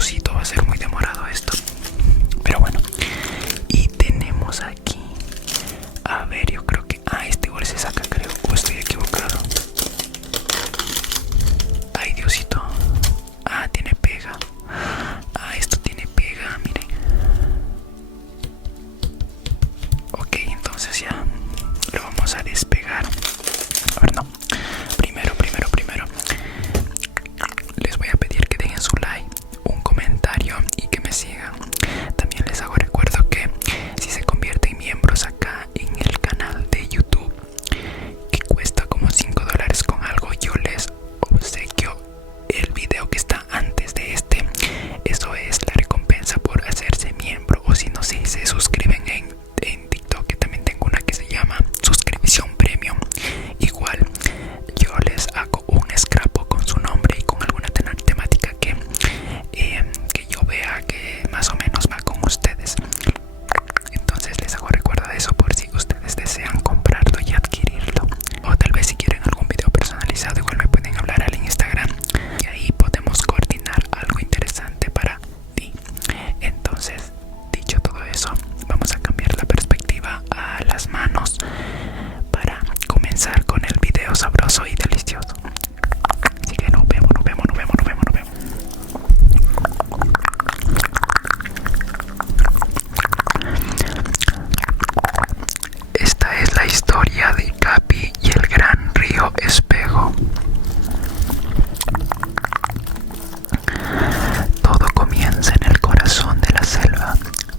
Diosito, va a ser muy demorado esto. Pero bueno, y tenemos aquí, a ver, yo creo que, este igual se saca, creo, o estoy equivocado. Ay, Diosito. Tiene pega. Esto tiene pega, miren. Ok, entonces ya lo vamos a despegar. A ver, no. Primero. Les voy a pedir que dejen su like, un comentario y que me sigan. También les hago recuerdo que si se convierten miembros acá en el canal de YouTube, que cuesta como $5 con algo, yo les obsequio el video que está antes de este. Eso es la recompensa por hacerse miembro. O si no, si se suscriben en TikTok, que también tengo una que se llama suscripción premium, igual yo les hago un scrapbook con su nombre y con alguna temática que yo vea que más o menos va con ustedes. Entonces les hago recuerdo de eso por si ustedes desean comprarlo y adquirirlo, o tal vez si quieren algún video personalizado, igual me pueden hablar al Instagram y ahí podemos coordinar algo interesante para ti. Entonces, dicho todo eso, vamos a cambiar la perspectiva a las manos para comenzar con el video sabroso y delicioso. Así que nos vemos. Esta es la historia de Capi y el gran río Espejo. Todo comienza en el corazón de la selva,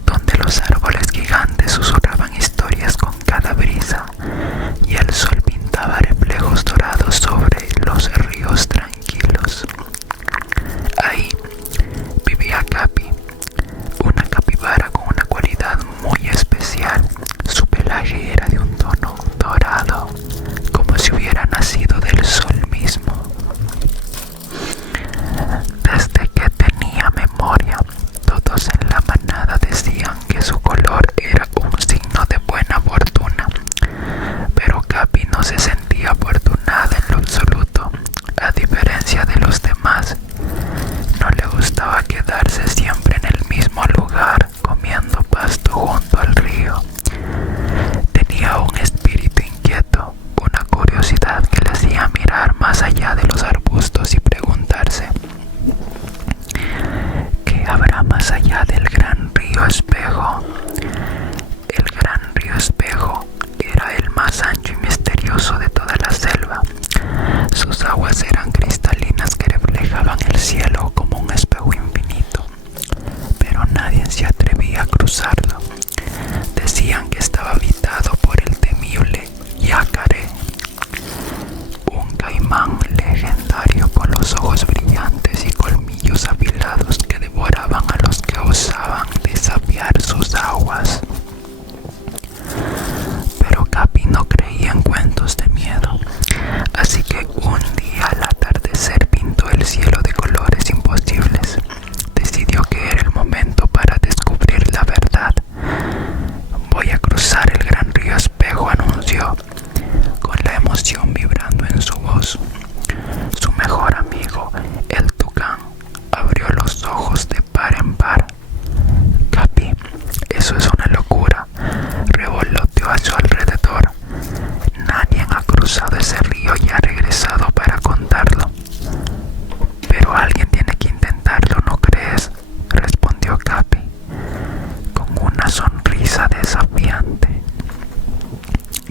donde los árboles gigantes susurraban historias con cada brisa y el sol pintaba reflejos dorados sobre los ríos tranquilos. Ahí vivía Capi, una capibara con una cualidad muy especial. Su pelaje era de un tono dorado, como si hubiera nacido del sol mismo. Desde que tenía memoria, todos en la manada decían que su color era un signo de buena fortuna. Pero Capi no se sentía afortunada en lo absoluto. A diferencia de los demás, no le gustaba quedarse siempre en el mismo lugar comiendo pasto junto al río. Tenía un espíritu inquieto, una curiosidad que le hacía mirar más allá de los arbustos y preguntarse: ¿qué habrá más allá del gran río Espejo? El gran río Espejo era el más ancho y misterioso de toda la selva. Sus aguas eran cristalinas que reflejaban el cielo como un espejo infinito, pero nadie se atrevía a cruzarlo. Decían que estaba habitado por el temible Yacaré, un caimán legendario con los ojos brillantes y colmillos afilados que devoraban a los que osaban desafiar sus aguas. Pero Capi no creía en cuentos de miedo, así que un día al atardecer pintó el cielo de colores imposibles. Decidió que era el momento para descubrir la verdad. «Voy a cruzar el gran río Espejo», anunció, con la emoción vibrando en su voz. Su mejor amigo, el tucán, abrió los ojos de par en par. «Capi, eso es una locura», revoloteó a su alrededor. «Nadie ha cruzado ese río y ha regresado para contarlo». «Pero alguien tiene que intentarlo, ¿no crees?», respondió Capi, con una sonrisa desafiante.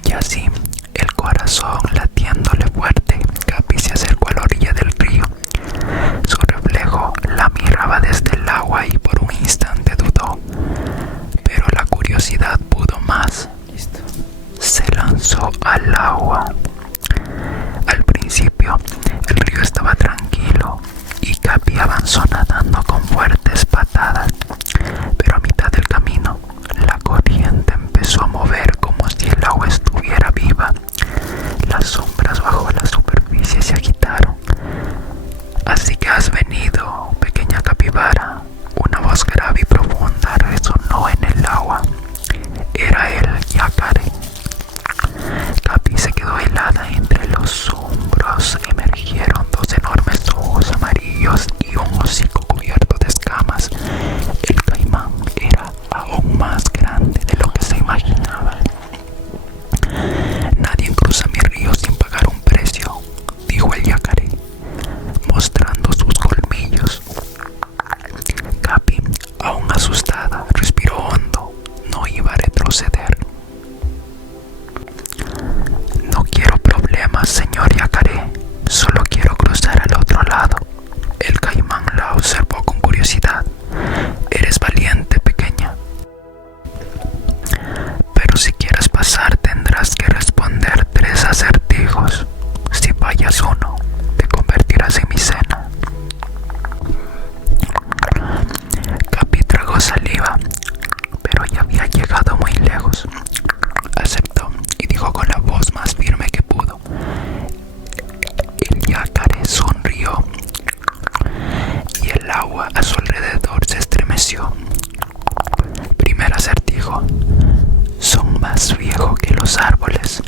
Y así, el corazón latiéndole fuerte, Capi se acercó a la orilla del río. Su reflejo la miraba desde el agua y por un instante dudó, pero la curiosidad pudo más. Se lanzó al agua. Al principio, el río estaba tranquilo y Capi avanzó nadando con fuertes patadas, pero a mitad del camino, la corriente empezó a mover como si el agua estuviera viva. Las sombras bajo la superficie se agitaron. «Así que has venido, pequeña capibara», una voz grave y profunda resonó en el agua. Era el Yacaré. Capi se quedó helada. Entre los hombros emergieron dos enormes ojos amarillos y un hocico cubierto de escamas. el agua a su alrededor se estremeció. Primer acertijo. Son más viejos que los árboles,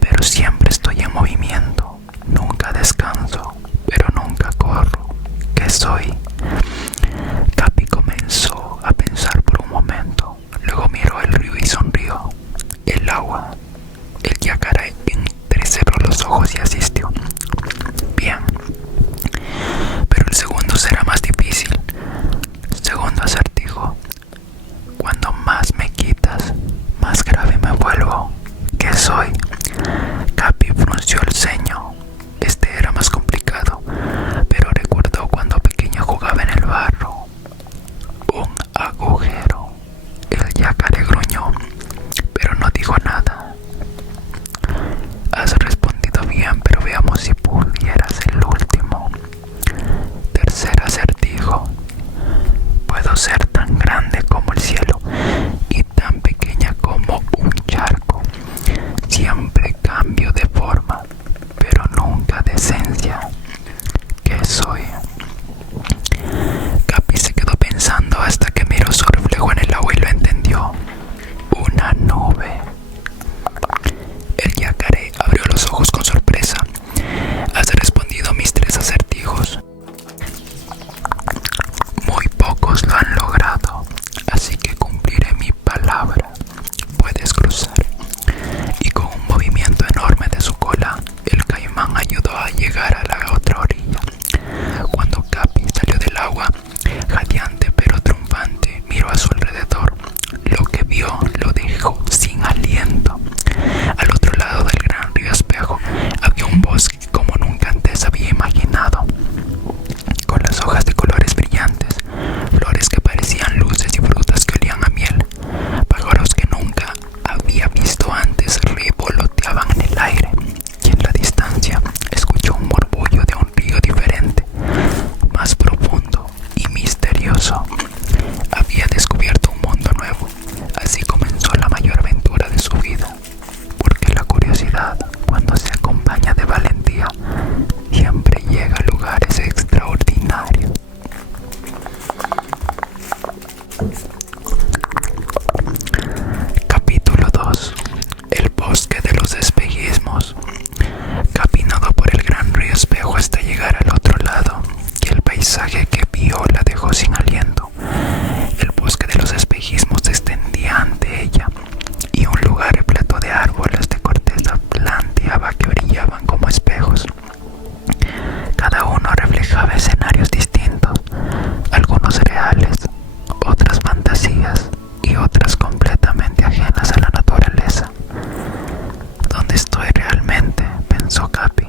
pero siempre estoy en movimiento. Nunca descanso, pero nunca corro. ¿Qué soy? Capi comenzó a pensar por un momento. Luego miró el río y sonrió. El agua. El yacaré entrecerró los ojos y asistió. Bien, pero el segundo será más difícil. Segundo acertijo. Cuando más me quitas, más grave me vuelvo. ¿Qué soy? Capi frunció el ceño. Este era más complicado, pero recordó cuando pequeño jugaba en el barro. Un agujero. El yacaré gruñó, pero no dijo nada. Has respondido bien, pero veamos si pudieras el último. Tercer acertijo. Puedo ser tan grande como el cielo y tan pequeña como un charco. Siempre cambio de forma, pero nunca de esencia. ¿Qué soy? Capi se quedó pensando hasta que miró su reflejo en el agua y lo entendió. Una nube. El yacaré abrió los ojos con sorpresa. Has respondido mis 3 acertijos. Muy pocos lo han logrado, así que cumpliré mi palabra. Puedes cruzar. Y con un movimiento enorme de su cola, el caimán ayudó a llegar a la otra orilla. Cuando Capi salió del agua, jadeante pero triunfante, miró a su alrededor. Lo que vio lo dejó sin aliento. Al otro lado del gran río Espejo había un bosque como nunca antes había imaginado, con las hojas de colores brillantes, flores que parecían luces y frutas que olían a miel. Pájaros que nunca había visto antes revoloteaban en el aire, y en la distancia escuchó un murmullo de un río diferente, más profundo y misterioso. Había descubierto un mundo nuevo. Así comenzó la mayor aventura de su vida, porque la curiosidad, cuando se acompaña de valentía, siempre llega a lugares extraordinarios. Capítulo 2. El bosque de los espejismos. Caminado por el gran río Espejo hasta llegar al otro lado, y el paisaje que vio la dejó sin aliento. El bosque de los espejismos se extendía ante ella, y un lugar repleto de árboles de corteza planteaba que brillaban como espejos. Cada uno reflejaba escenarios distintos, algunos reales, otras fantasías y otras completamente ajenas a la naturaleza. ¿Dónde estoy realmente?, pensó Capi.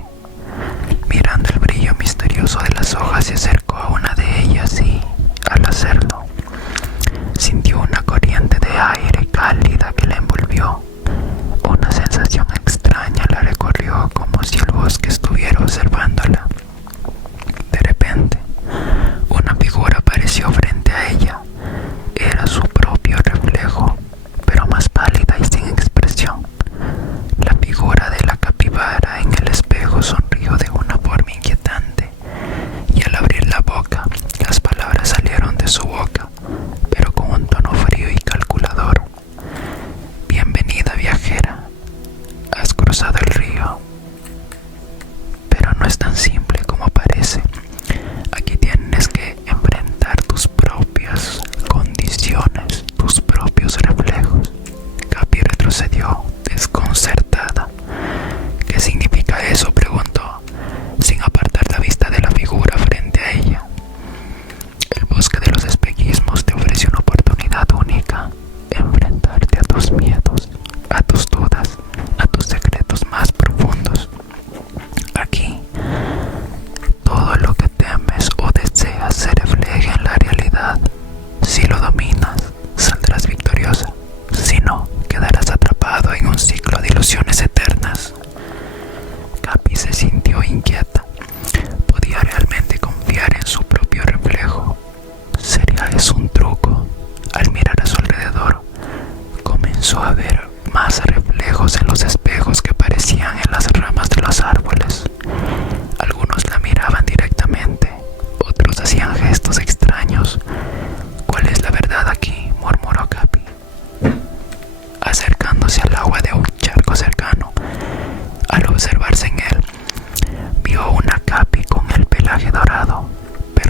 Mirando el brillo misterioso de las hojas, se acercó a una de ellas y, al hacerlo, sintió una corriente de aire cálida que la envolvió. Una sensación extraña la recorrió, como si el bosque estuviera observándola. De repente, una figura apareció frente a ella. Era su propio reflejo, pero más pálida y sin expresión. La figura de la capibara en el espejo sonrió de una forma inquietante, y al abrir la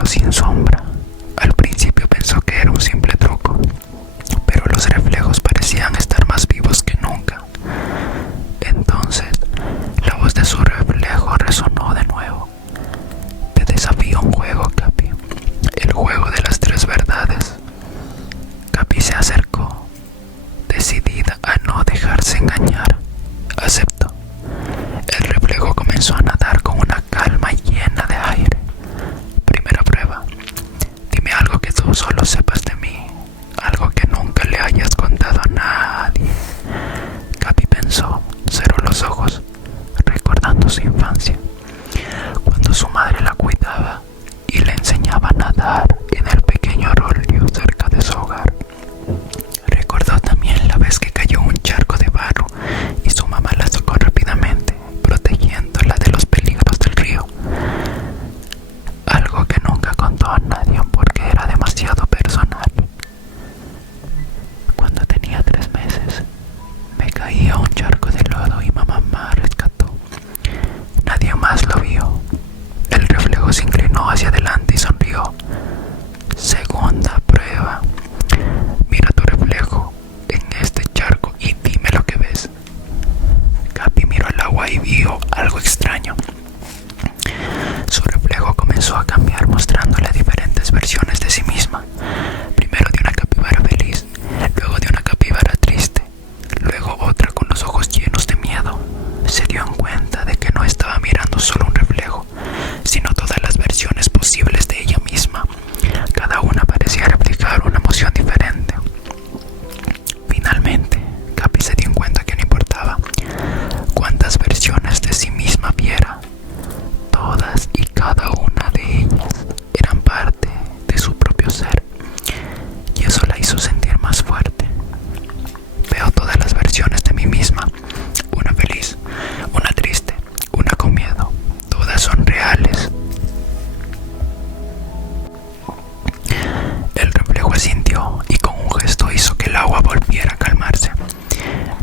sin sombra. Al principio pensó que era un simple truco, pero los reflejos parecían estar más vivos que nunca. Entonces, la voz de su reflejo resonó de nuevo. Te desafío a un juego, Capi. El juego de las 3 verdades. Capi se acercó, decidida a no dejarse engañar. Aceptó. El reflejo comenzó a nadar con una calma llena de aire. Primera prueba. Dime algo que tú solo sepas de mí, algo que nunca le hayas contado a nadie. Capi pensó, cerró los ojos, recordando su infancia, cuando su madre la cuidaba y le enseñaba a nadar en el pequeño arroyo cerca de su hogar. Recordó también la vez que cayó en un charco de barro y su mamá la sacó rápidamente, protegiéndola de los peligros del río. Algo que nunca contó a nadie porque era demasiado personal. Cuando tenía 3 meses, me caí a un charco de lodo y mamá me rescató. Nadie más lo vio. El reflejo se inclinó hacia adelante y sonrió. Segunda prueba. Mira tu reflejo en este charco y dime lo que ves. Capi miró al agua y vio algo extraño. Su reflejo comenzó a cambiar, mostrándole diferentes versiones de sí misma. Primero de una capibara feliz, luego de una capibara triste, luego otra con los ojos llenos de miedo. Se dio cuenta de que no estaba mirando solo un reflejo, sino todas las versiones posibles de ella misma. Cada una parecía reflejar una emoción diferente. Finalmente, Capi se dio cuenta que no importaba cuántas versiones de sí misma viera. Todas y cada una de ellas eran parte de su propio ser, y eso la hizo sentir más fuerte. Veo todas las versiones de mí misma, una feliz, una triste, una con miedo. Todas son reales. El reflejo asintió y con un gesto hizo que el agua volviera a calmarse.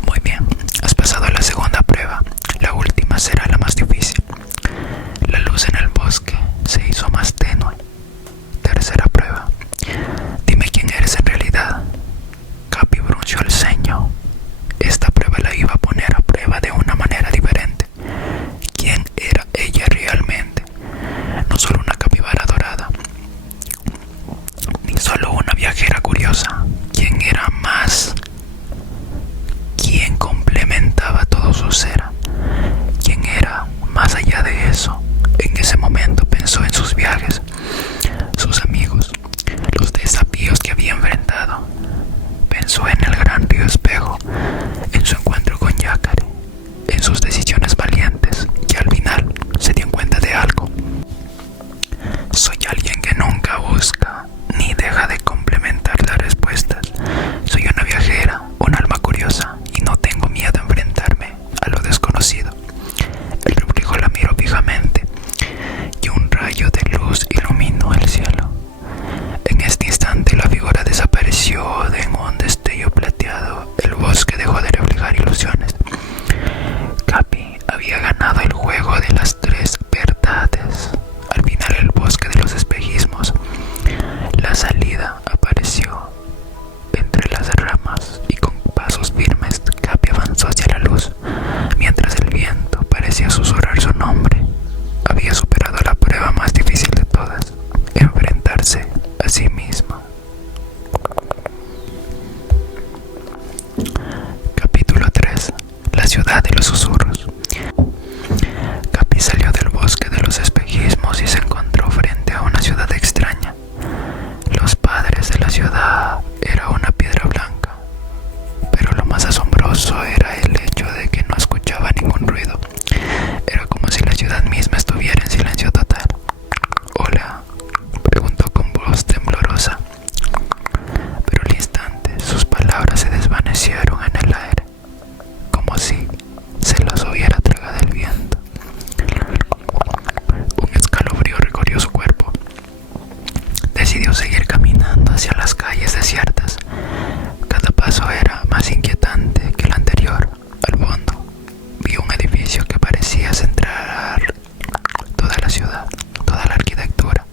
Muy bien, has pasado a la segunda prueba. La última será la más difícil. La luz en el bosque se hizo más tenue. Tercera prueba. Dime quién eres en realidad. Capi frunció el ceño. Esta prueba la iba a poner a prueba de una manera diferente. ¿Quién era ella realmente? No solo una capibara dorada, ni solo una viajera curiosa. ¿Quién era más? ¿Quién complementaba todo su ser? ¿Quién era más allá de eso? En ese momento pensó en sus viajes, sus amigos, los desafíos que había enfrentado. Pensó en el gran río Espejo, en su encuentro con Yácare, en sus decisiones valientes, y al final se dio cuenta de algo. Soy alguien que nunca busca ni deja de complementar las respuestas. Soy una viajera, un alma curiosa, y no tengo miedo a enfrentarme a lo desconocido. El reflejo la miró fijamente y un rayo de luz iluminó el cielo. En este instante la figura desapareció en un destello plateado. El bosque dejó de reflejar ilusiones. Capi había ganado el juego de las 3 verdades. Al final el bosque de los espejismos. La salida apareció entre las ramas y con pasos firmes Capi avanzó hacia la luz, mientras el viento parecía susurrar su nombre. Había superado la prueba más difícil de todas, enfrentarse a sí misma. Capítulo 3. La ciudad de los susurros. Capi salió del bosque de los espejismos y se encontró frente a una ciudad extraña. Los padres de la ciudad era una piedra blanca, pero lo más asombroso era el hecho de que no escuchaba ningún ruido. Era como si la ciudad misma estuviera en silencio total. «Hola», preguntó con voz temblorosa, pero al instante sus palabras se desvanecieron en el aire, como si se los hubiera tragado el viento. Un escalofrío recorrió su cuerpo. Decidió seguir caminando hacia las calles desiertas. Cada paso era más inquietante que el anterior. Al fondo, vio un edificio que parecía centrar toda la ciudad, toda la arquitectura.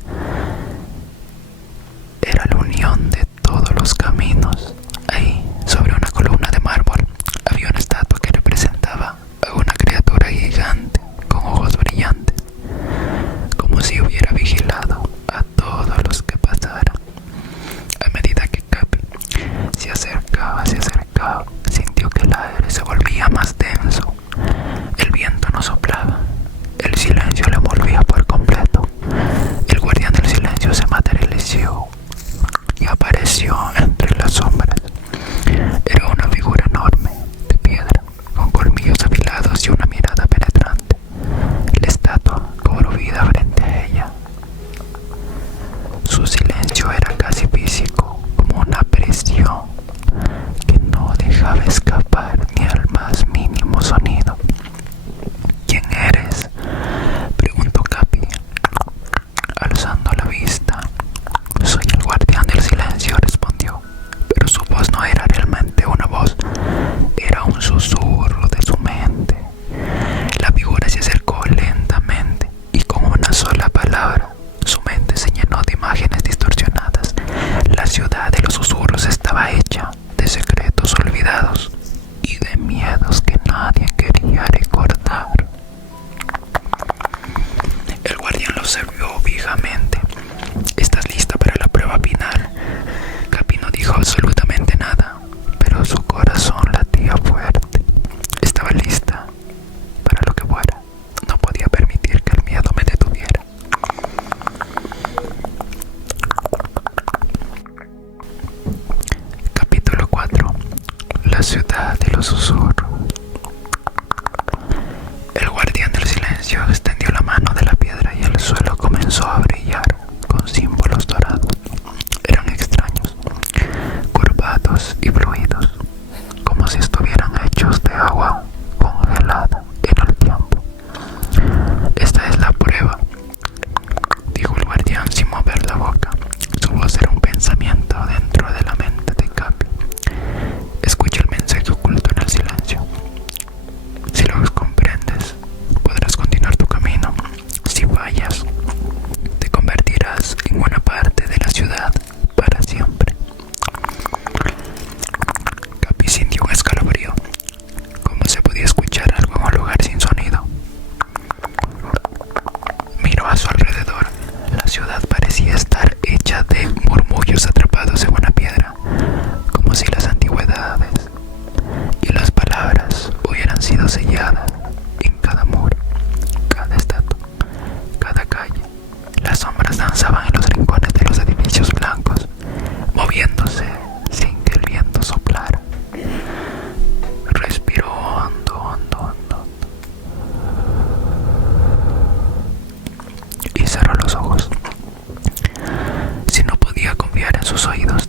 susurro, susurro. El guardián del silencio extendió la mano de la piedra y el suelo comenzó a brillar con símbolos dorados. Eran extraños, curvados y fluidos, como si estuvieran hechos de agua congelada en el tiempo. Esta es la prueba, dijo el guardián sin mover la boca. Su voz era un pensamiento dentro de la mente de Capi. Escucha el mensaje oculto en el silencio. Si lo comprendes, podrás continuar tu camino. Si fallas, te convertirás en una parte de la ciudad para siempre. Capi sintió un escalofrío. ¿Cómo se podía escuchar algo en un lugar sin sonido? Miró a su alrededor. La ciudad parecía estar hecha de murmullos atrapados en una piedra, como si las antigüedades y las palabras hubieran sido selladas en cada muro, cada estatua, cada calle. Las sombras danzaban en los rincones de los edificios blancos, moviéndose sin que el viento soplara. Respiró hondo, hondo, hondo, y cerró los ojos. Si no podía confiar en sus oídos,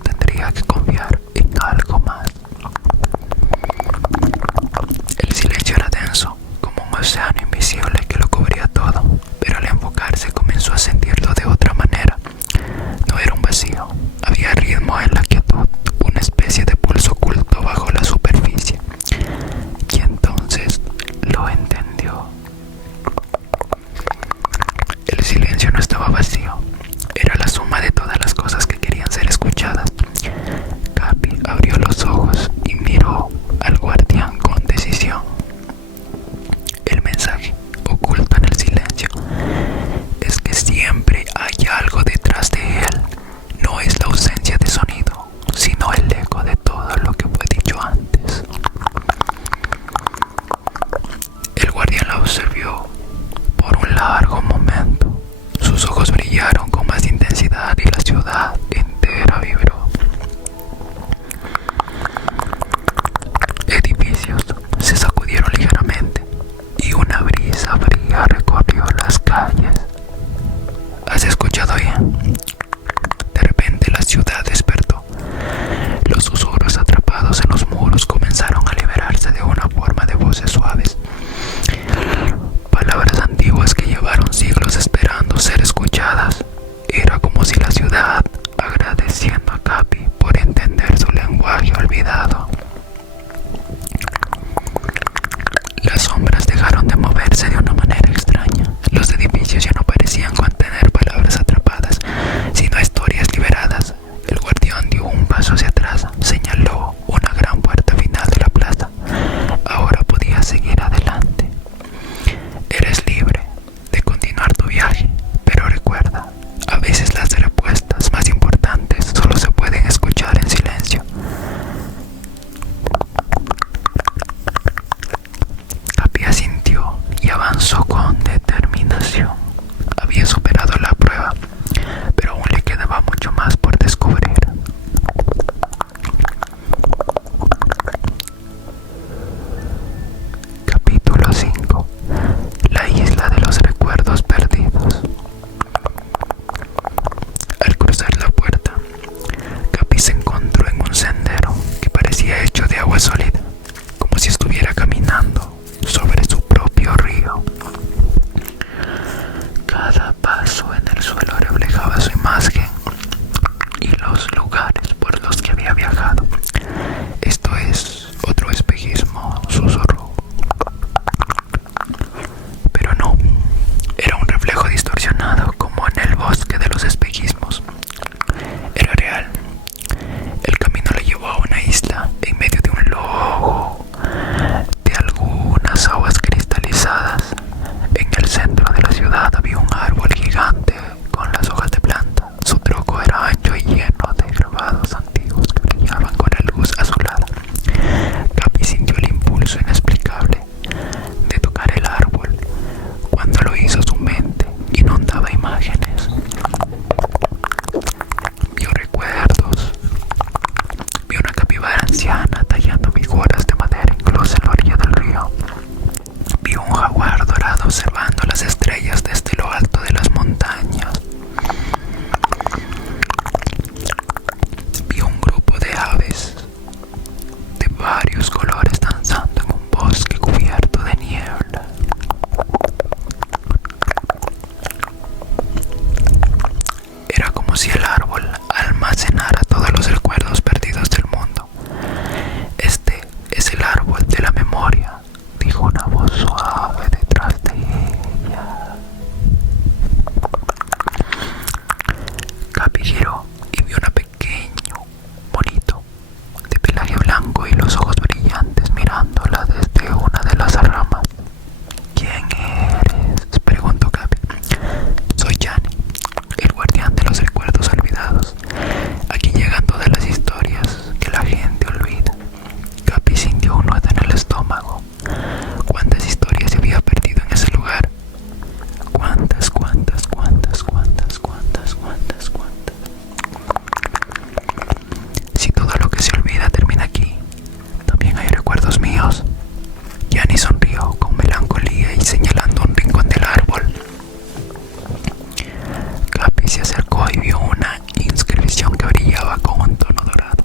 acercó y vio una inscripción que brillaba con un tono dorado.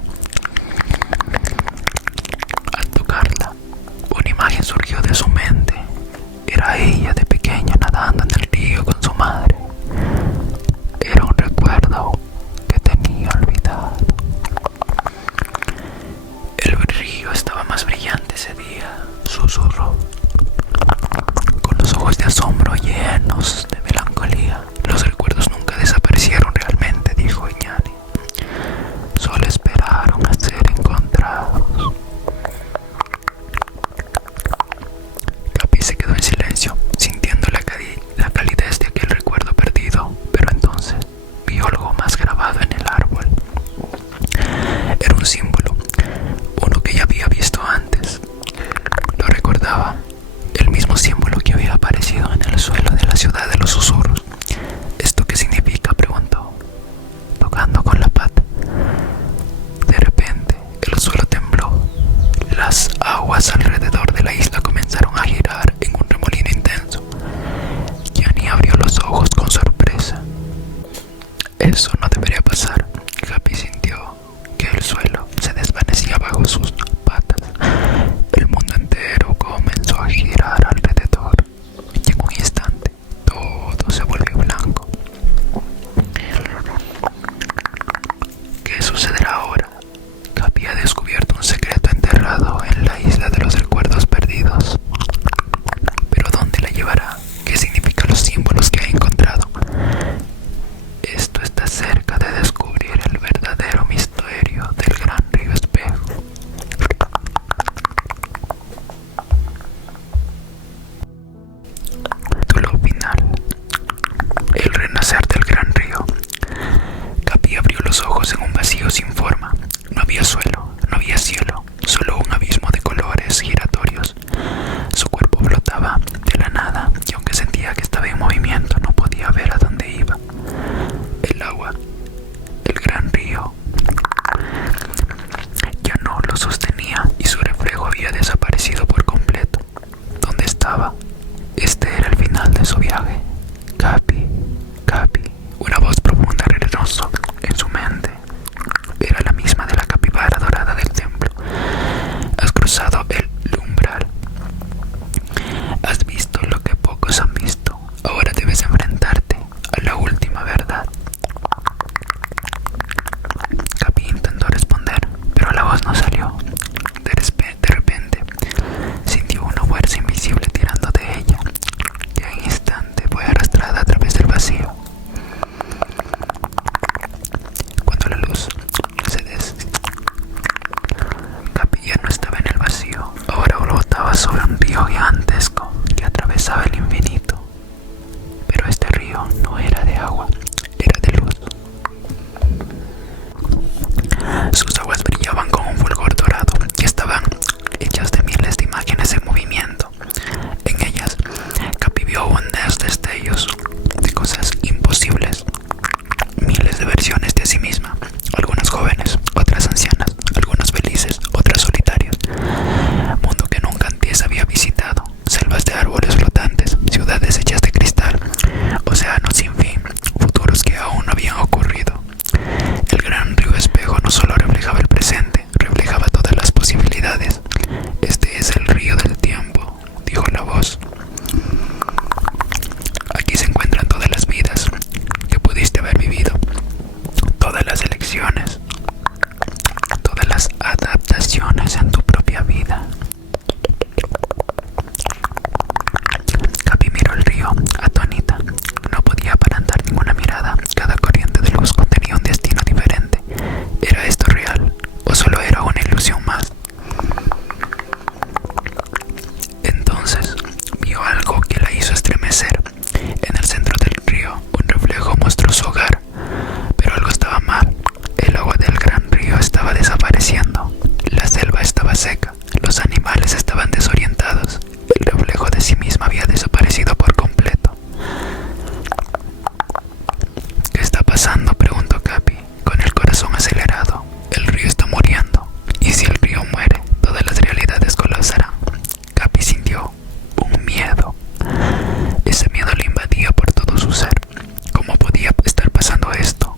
Al tocarla, una imagen surgió de su mente. Era ella de pequeña nadando en el río con su madre. Era un recuerdo que tenía olvidado. El río estaba más brillante ese día, susurró, con los ojos de asombro llenos de melancolía. Los recuerdos nunca desaparecieron realmente, dijo Ñani. Solo esperaron a ser encontrados. Capi se quedó en silencio, sintiendo la calidez de aquel recuerdo perdido, pero entonces vio algo más grabado en el árbol. Era un símbolo, uno que ya había visto antes. Lo recordaba, el mismo símbolo que había aparecido en el suelo de la ciudad de los susurros. ¿Esto qué significa?, preguntó, tocando con la pata. De repente, el suelo tembló. Las aguas alrededor de la isla comenzaron a girar en un remolino intenso. Gianni abrió los ojos con sorpresa. Eso no debería pasar. Capi sintió que el suelo se desvanecía bajo sus patas. El mundo entero comenzó a girar alrededor y en un instante todo se volvió blanco. ¿Qué sucederá ahora? Capi ha descubierto un secreto enterrado en la isla de los recuerdos perdidos. ¿Pero dónde la llevará? ¿Qué significan los símbolos que ha encontrado? Esto está cerca de descubrir el verdadero misterio del gran río espejo. Título final: el renacer del gran río. Capi abrió los ojos en un vacío sin forma. No había suelo, no había cielo, solo un abismo de colores giratorios. Su cuerpo flotaba de la nada y aunque sentía que estaba en movimiento, no podía ver a dónde iba. El agua, el gran río, ya no lo sostenía y su reflejo había desaparecido por completo. ¿Dónde estaba? Este era el final de su viaje. Capi, Capi. Una voz profunda regresó en su mente. Era la misma de la capibara dorada del templo. Has cruzado el umbral. Has visto lo que pocos han visto. Ahora debes enfrentarte a la última verdad. Capi intentó responder, pero la voz no salió. De repente, sintió una fuerza invisible tirando de ella, y en un instante fue arrastrada a través del vacío. Cuando la luz se Capi ya no estaba en el vacío, ahora flotaba sobre un río gigantesco que atravesaba el infinito. Pero este río no era de agua, era de luz. Sus aguas brillaban con un fulgor dorado y estaban hechas de miles de imágenes en movimiento. En ellas, Capi vio ondas destellos de cosas imposibles, miles de versiones de sí misma, algunas jóvenes, otras ancianas, algunas felices, otras solitarias. Mundo que nunca antes había visitado, selvas de árboles flotantes, ciudades hechas de cristal, océanos sin fin, futuros que aún no habían ocurrido. El gran río espejo no solo reflejaba el presente, reflejaba todas las posibilidades. Este es el río del tiempo, dijo la voz. Aquí se encuentran todas las vidas que pudiste haber vivido, todas las elecciones, todas las adaptaciones en tu propia vida. Capi miró el río, atónita. No podía aparentar ninguna mirada. Cada corriente de luz contenía un destino diferente. ¿Era esto real o solo era una ilusión más? Entonces vio algo que la hizo estremecer. En el centro del río, un reflejo mostró su hogar. Pero algo estaba mal. El agua del gran río estaba desapareciendo. La selva estaba seca. Los animales estaban desorientados. El reflejo de sí misma había desaparecido por completo. ¿Qué está pasando?, preguntó Capi, con el corazón acelerado. El río está muriendo. Y si el río muere, todas las realidades colapsarán. Capi sintió un miedo. Ese miedo le invadía por todo su ser. ¿Cómo podía estar pasando esto?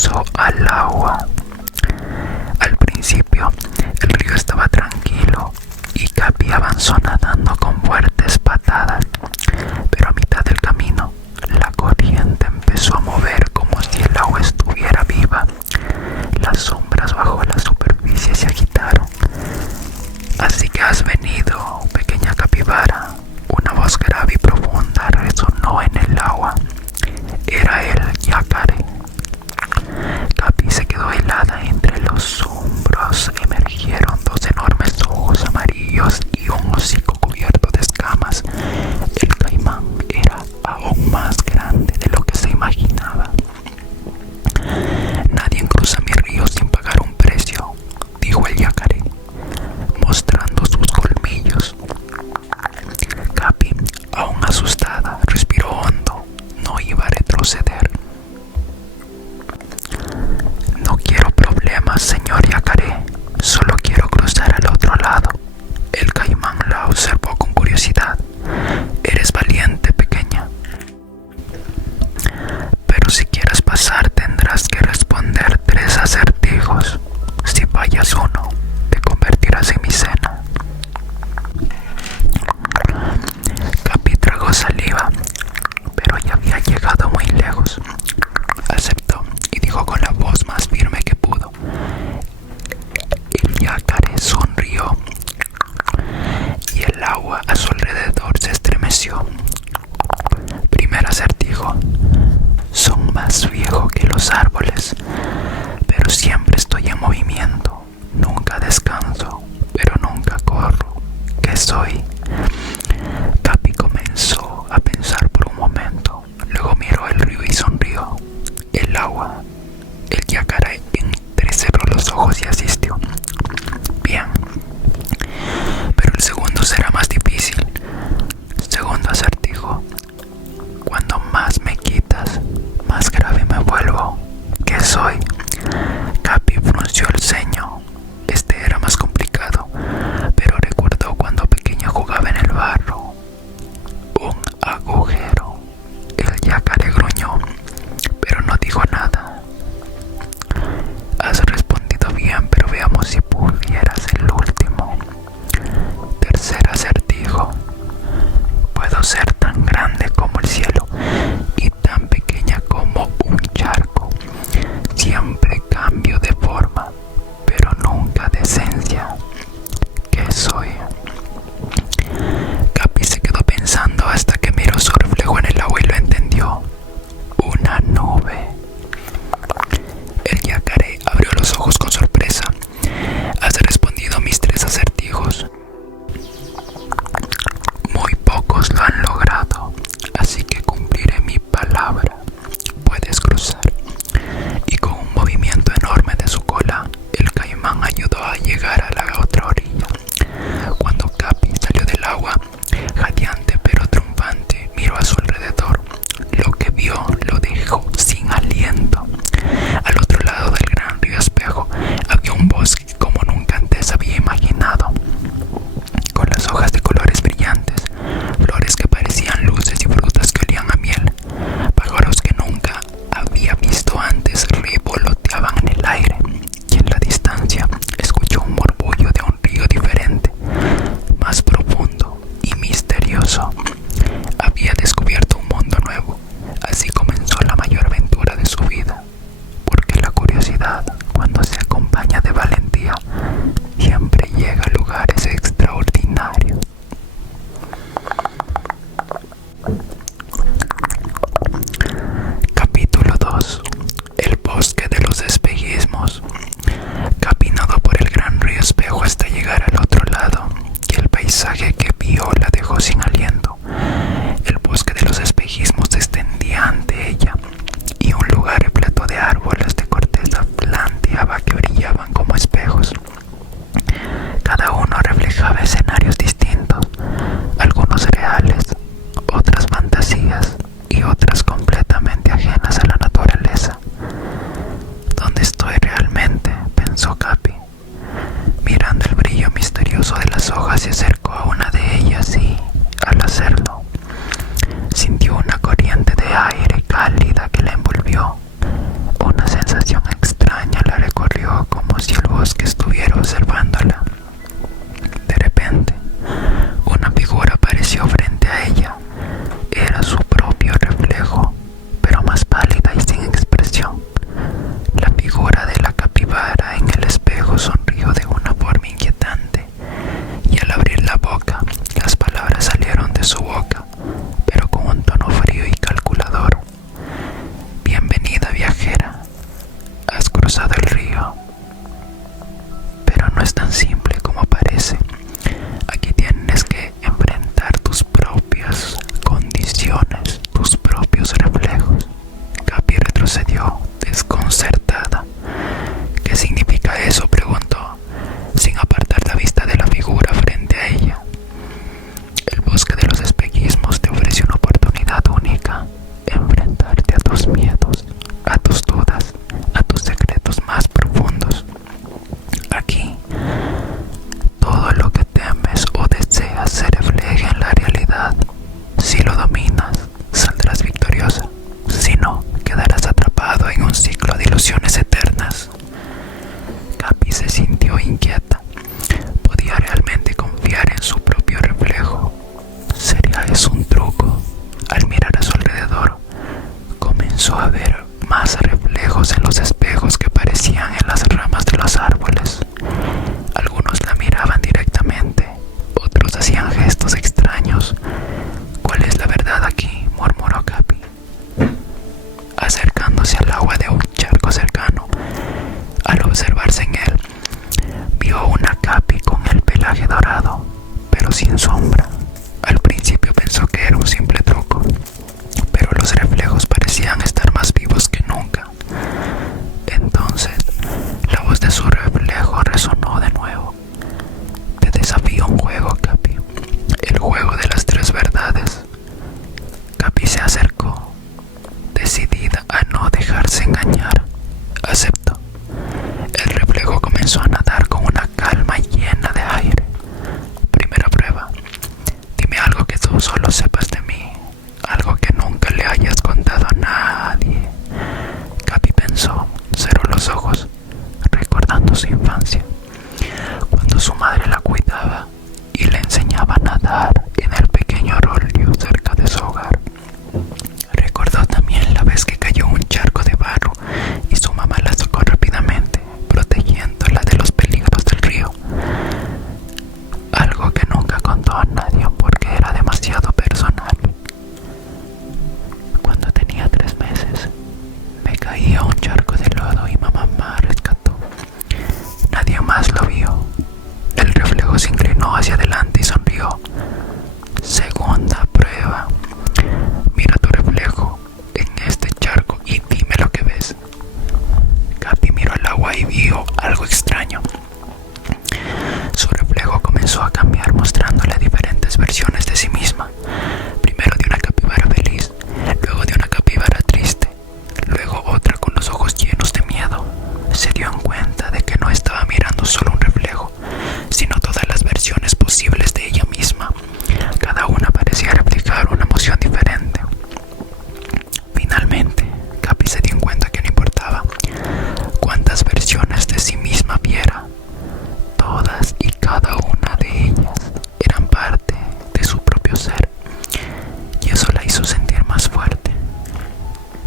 lanzó al agua. Al principio, el río estaba tranquilo y Capi avanzó nadando con fuertes patadas, pero a mitad del camino, la corriente empezó a mover como si el agua estuviera viva. Las sombras bajo la superficie se agitaron. Así que has venido, pequeña capibara. Una voz grave y profunda resonó en el agua. Era el yacaré. Capi se quedó helada. Entre los hombros emergieron dos enormes ojos amarillos y un hocico cubierto de escamas. El caimán era aún más grande de lo que se imaginaba. Nadie cruza mi río sin pagar un precio, dijo el yacaré, mostrando sus colmillos. Capi, aún asustada, respiró hondo. No iba a retroceder. No quiero problemas, señor yacaré. Solo quiero cruzar al otro lado. El caimán la observó con curiosidad. Eres valiente, pequeña. Pero si quieres pasar tendrás que responder 3 acertijos. Si fallas uno, te convertirás en mi cena. Capi tragó saliva, pero ya había llegado muy lejos. Aceptó y dijo con la voz más firme que pudo. El yacaré sonrió y el agua a su alrededor se estremeció. Primer acertijo. Son más viejos que los árboles, pero siempre estoy en movimiento. Nunca descanso, pero nunca corro. ¿Qué soy? Capi comenzó a pensar por un momento. Luego miró el río y sonrió. El agua. El yacaré entrecerró los ojos y asistió. Bien, pero el segundo será más difícil. Segundo acertijo. Cuando más me quitas, más grave me vuelvo. ¿Qué soy? Capi frunció el ceño. Este era más complicado, pero recordó cuando pequeño jugaba en el barro. Un agujero. El yacaré gruñó, pero no dijo nada. Has respondido bien, cruzado el río. Pero no es tan simple como parece. Aquí tienes que enfrentar tus propias condiciones, tus propios reflejos. Capi retrocedió, desconcertada. ¿Qué significa eso?, preguntó, sin apartar la vista de la figura frente a ella. El bosque de los espejismos te ofrece una oportunidad única: enfrentarte a tus miedos, a tus dudas, a tus secretos más profundos. Aquí, todo lo que temes o deseas se refleja en la realidad. Si lo dominas, saldrás victoriosa. Si no, quedarás atrapado en un ciclo de ilusiones eternas. Capi se sintió inquieta. ¿Podía realmente confiar en su propio reflejo? ¿Sería eso un truco? Al mirar a su alrededor, comenzó a ver más reflejos en los espejos que parecían en las ramas de los árboles. Algunos la miraban directamente, otros hacían gestos extraños. ¿Cuál es la verdad aquí?, murmuró Capi, acercándose al agua de un charco cercano. Al observarse en él, vio una Capi con el pelaje dorado, pero sin sombra. Al principio pensó que era un simple truco, pero los reflejos parecían estar más vivos que nunca. Entonces, la voz de su reflejo resonó de nuevo. Te desafío a un juego, Capi. El juego de las 3 verdades. Capi se acercó, decidida a no dejarse engañar. Aceptó. El reflejo comenzó a nadar con una calma llena de aire. Primera prueba. Dime algo que tú solo sepas de mí, algo que nunca le hayas contado a nadie. Capi pensó, cerró los ojos, recordando su infancia, cuando su madre la cuidaba y le enseñaba a nadar en el pequeño arroyo cerca de su hogar. Recordó también la vez que cayó en un charco de barro y su mamá la sacó rápidamente, protegiéndola de los peligros del río. Algo que nunca contó a nadie porque era demasiado personal. Cuando tenía 3 meses, me caí a un charco de lodo y mamá me rescató. Nadie más lo vio. El reflejo se inclinó hacia adelante y sonrió. Segunda prueba. Mira tu reflejo en este charco y dime lo que ves. Capi miró al agua y vio algo extraño. Su reflejo comenzó a cambiar, mostrándole diferentes versiones de sí misma. Primero de una capibara feliz, luego de una capibara triste, luego otra con los ojos llenos de miedo. Se dio en cuenta de que no estaba mirando solo un reflejo, sino todas las versiones posibles de ella misma. Cada una parecía reflejar una emoción diferente. Finalmente, Capi se dio cuenta que no importaba cuántas versiones de sí misma viera. Todas y cada una de ellas eran parte de su propio ser, y eso la hizo sentir más fuerte.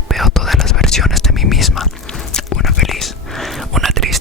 Veo todas las versiones de mí misma, una feliz, una triste,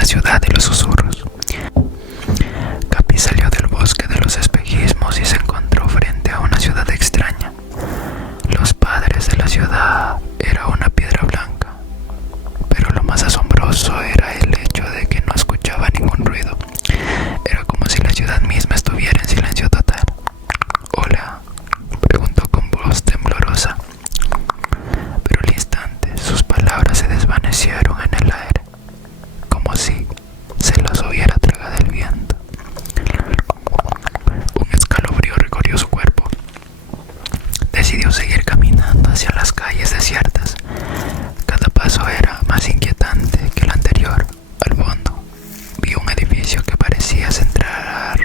la ciudad de los susurros. Capi salió del bosque de los espejismos y se encontró frente a una ciudad extraña. Los padres de la ciudad era una piedra blanca, pero lo más asombroso era el hecho de que no escuchaba ningún ruido. Era como si la ciudad misma estuviera en silencio total. «Hola», preguntó con voz temblorosa, pero al instante sus palabras se desvanecieron en el aire, como si se las hubiera tragado el viento. Un escalofrío recorrió su cuerpo. Decidió seguir caminando hacia las calles desiertas. Cada paso era más inquietante que el anterior. Al fondo, vio un edificio que parecía centrar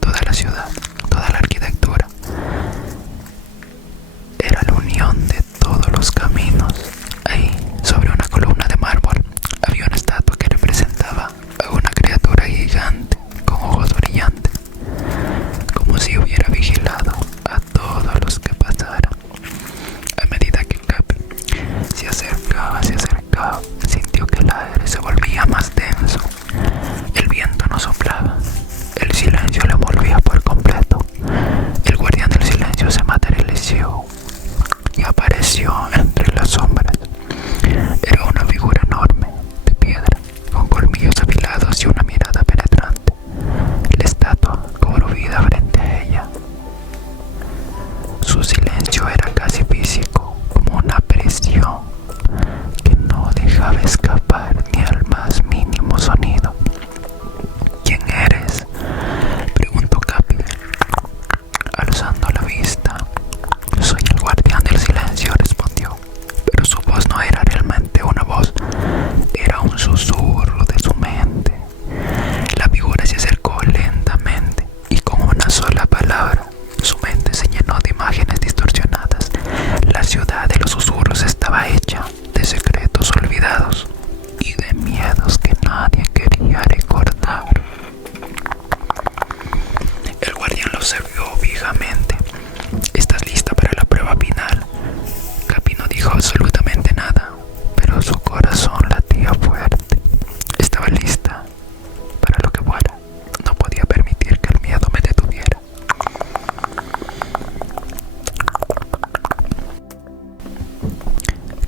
toda la ciudad, toda la arquitectura. Era la unión de todos los caminos. Ahí, sobre una columna de mármol, había una estatua que representaba a una criatura gigante con ojos brillantes, como si hubiera vigilado a todos los que pasaran. A medida que Capi se acercaba, sintió que el aire se volvía más denso. El viento no soplaba. El silencio lo envolvía por completo. El guardián del silencio se materializó y apareció entre las sombras. Era una figura enorme, de piedra, con colmillos afilados y una mirada penetrante. La estatua cobró vida frente a ella. Su silencio era casi físico, como una presión que no dejaba escapar ni el más mínimo sonido. «¿Quién eres?», preguntó Capi, alzando la vista. «Soy el guardián del silencio», respondió, pero su voz no era realmente una voz, era un susurro de su mente. La figura se acercó lentamente y con una sola palabra su mente se llenó de imágenes distorsionadas. La ciudad de los susurros estaba hecha de secretos olvidados y de miedos que nadie quería recordar. El guardián lo observó fijamente. «¿Estás lista para la prueba final?». Capi no dijo absolutamente nada, pero su corazón latía fuerte. Estaba lista para lo que fuera. No podía permitir que el miedo me detuviera.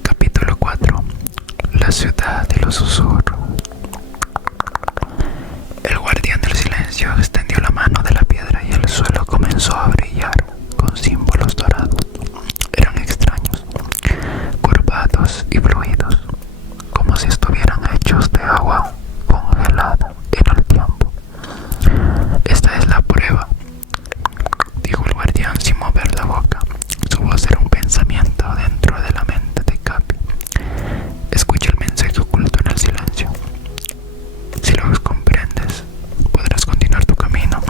Capítulo 4. La ciudad de los susurros. El guardián del silencio extendió la mano de la piedra y el suelo comenzó a brillar con símbolos dorados. Eran extraños, curvados y fluidos, como si estuvieran hechos de agua congelada en el tiempo. «Esta es la prueba», dijo el guardián sin mover la boca. Su voz era un pensamiento dentro de la mente de Capi. «Escucha el mensaje oculto en el silencio. Si lo comprendes, podrás continuar tu camino.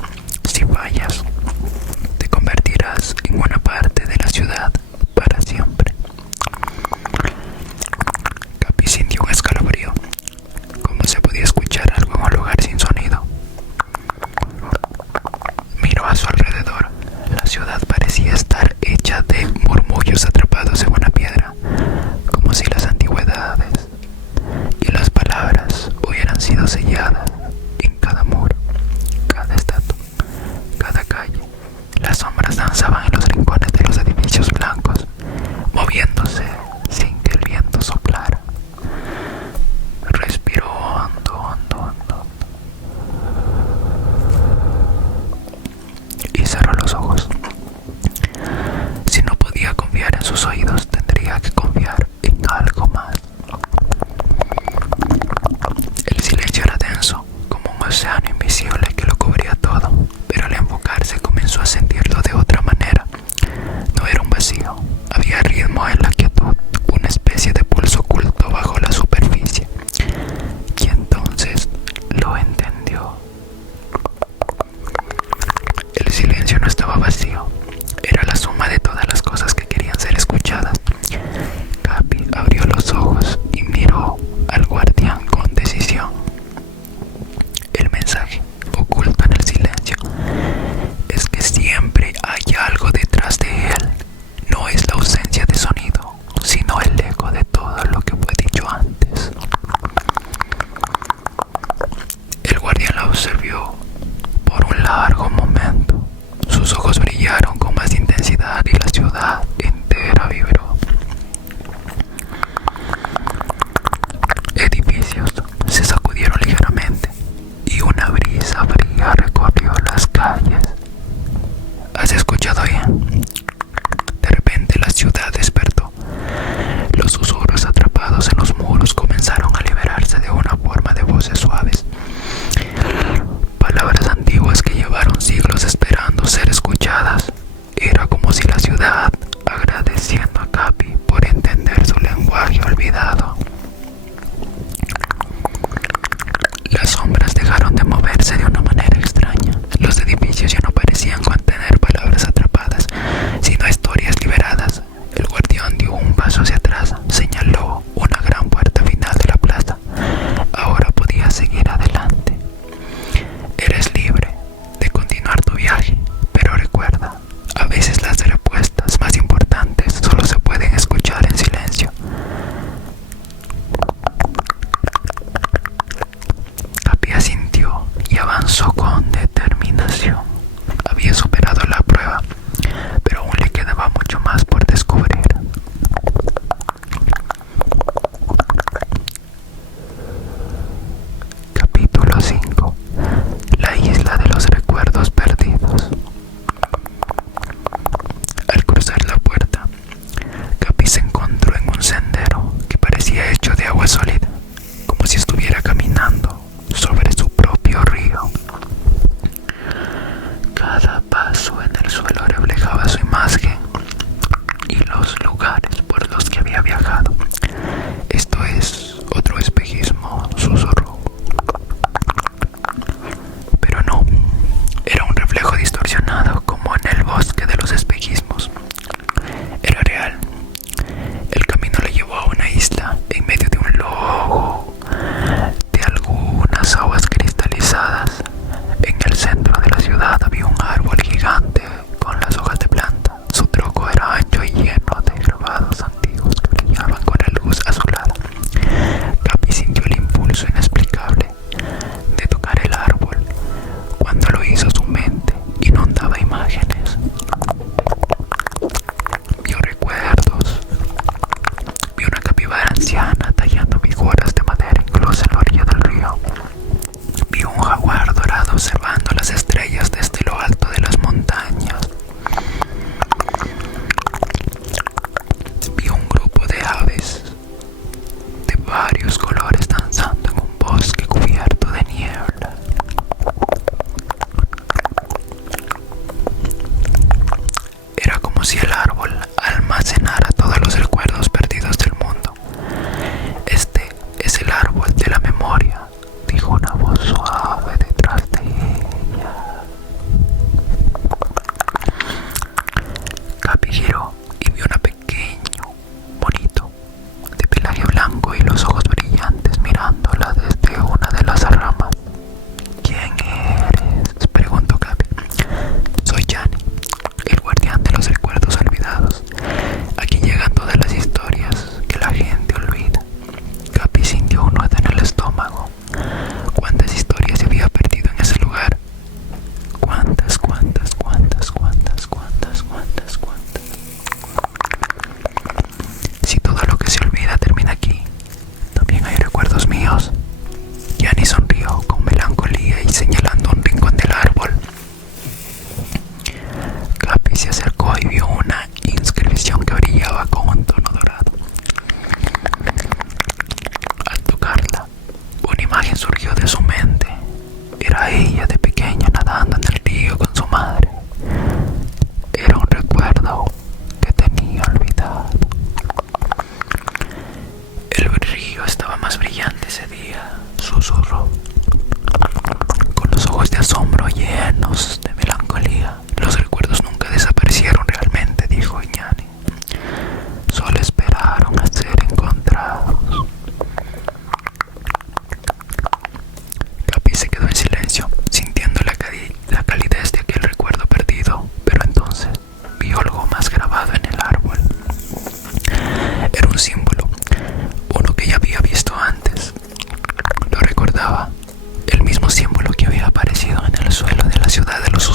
Si fallas, te convertirás Las sombras dejaron de moverse de una manera extraña. Los edificios ya no parecían contener palabras atrapadas, sino historias liberadas. El guardián dio un paso hacia atrás, señaló una gran puerta final de la plaza. Ahora podías seguir adelante. Eres libre de continuar tu viaje, pero recuerda, a veces las respuestas más importantes solo se pueden escuchar en silencio. Capi asintió y avanzó con determinación. Había superado la prueba, pero aún le quedaba mucho más por descubrir. Capítulo 5. La isla de los recuerdos perdidos. Al cruzar la puerta, Capi se encontró en un sendero que parecía hecho de agua sólida, como si estuviera caminando sobre su propio río. Cada paso en el suelo reflejaba su imagen y los lugares por los que había viajado. Esto es otro espejismo, susurró. Pero no, era un reflejo distorsionado como en el bosque de los espejismos. Era real. El camino le llevó a una isla en medio de un logo de algunas aguas cristalizadas. En el centro de la ciudad había un árbol gigante con las hojas de planta. Su tronco era ancho y lleno de grabados antiguos que brillaban con la luz azulada. Capi sintió el impulso inexplicable de tocar el árbol. Cuando lo hizo, su mente inundaba imágenes. Vio recuerdos. Vio una capibara anciana tallando figuras de madera incluso en la orilla del río. Vio un jaguar dorado observando las estrellas desde lo alto de las montañas. Vio un grupo de aves de varios colores danzando en un bosque cubierto de niebla. Era como si el árbol almacenara todos los recuerdos perdidos del mundo. Este es el árbol de la memoria, dijo una voz suave detrás de ella. Capi giró y vio un pequeño monito de pelaje blanco y los ojos brillantes mirándola desde una de las ramas. ¿Quién eres?, preguntó Capi. Soy Gianni, el guardián de los recuerdos olvidados. Aquí llegan todas las historias que la gente olvida. Capi sintió un nudo en el estómago. ¿Cuántas historias se había perdido en ese lugar? ¿Cuántas? Si todo lo que se olvida termina aquí, también hay recuerdos míos. Gianni sonrió con melancolía y señalando un rincón del árbol. Capi se acercó y vio una inscripción que brillaba con un tono dorado. Al tocarla, una imagen surgió de su mente. Era ella de pequeña nadando en el río con su madre. Era un recuerdo que tenía olvidado. El río estaba más brillante ese día, susurró, con los ojos de asombro llenos de melancolía. Los recuerdos nunca desaparecieron realmente, dijo Gianni. Solo esperaron a ser encontrados. Capi se quedó en silencio, sintiendo la calidez de aquel recuerdo perdido, pero entonces vio algo más grabado en el árbol. Era un símbolo, uno que ya había visto antes. Lo recordaba, el mismo símbolo que había aparecido en el suelo de la ciudad de los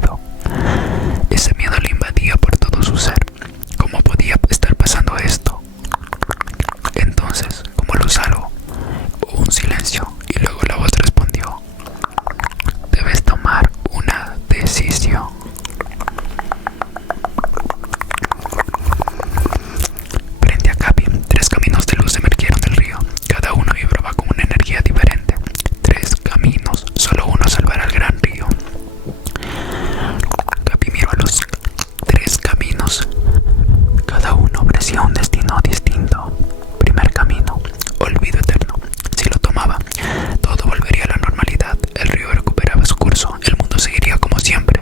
miedo. Ese miedo le invadía por todo su ser. ¿Cómo podía estar pasando esto? Entonces, ¿cómo lo salvo? Hubo un silencio y luego la voz respondió: debes tomar una decisión. Frente a Capi, 3 caminos de luz emergieron del río. Cada uno vibraba con una energía diferente. 3 caminos, solo uno salvará al gran río. Capi miró a los 3 caminos. Cada uno ofrecía un destino distinto. Primer camino: olvido eterno. Si lo tomaba, todo volvería a la normalidad. El río recuperaba su curso. El mundo seguiría como siempre.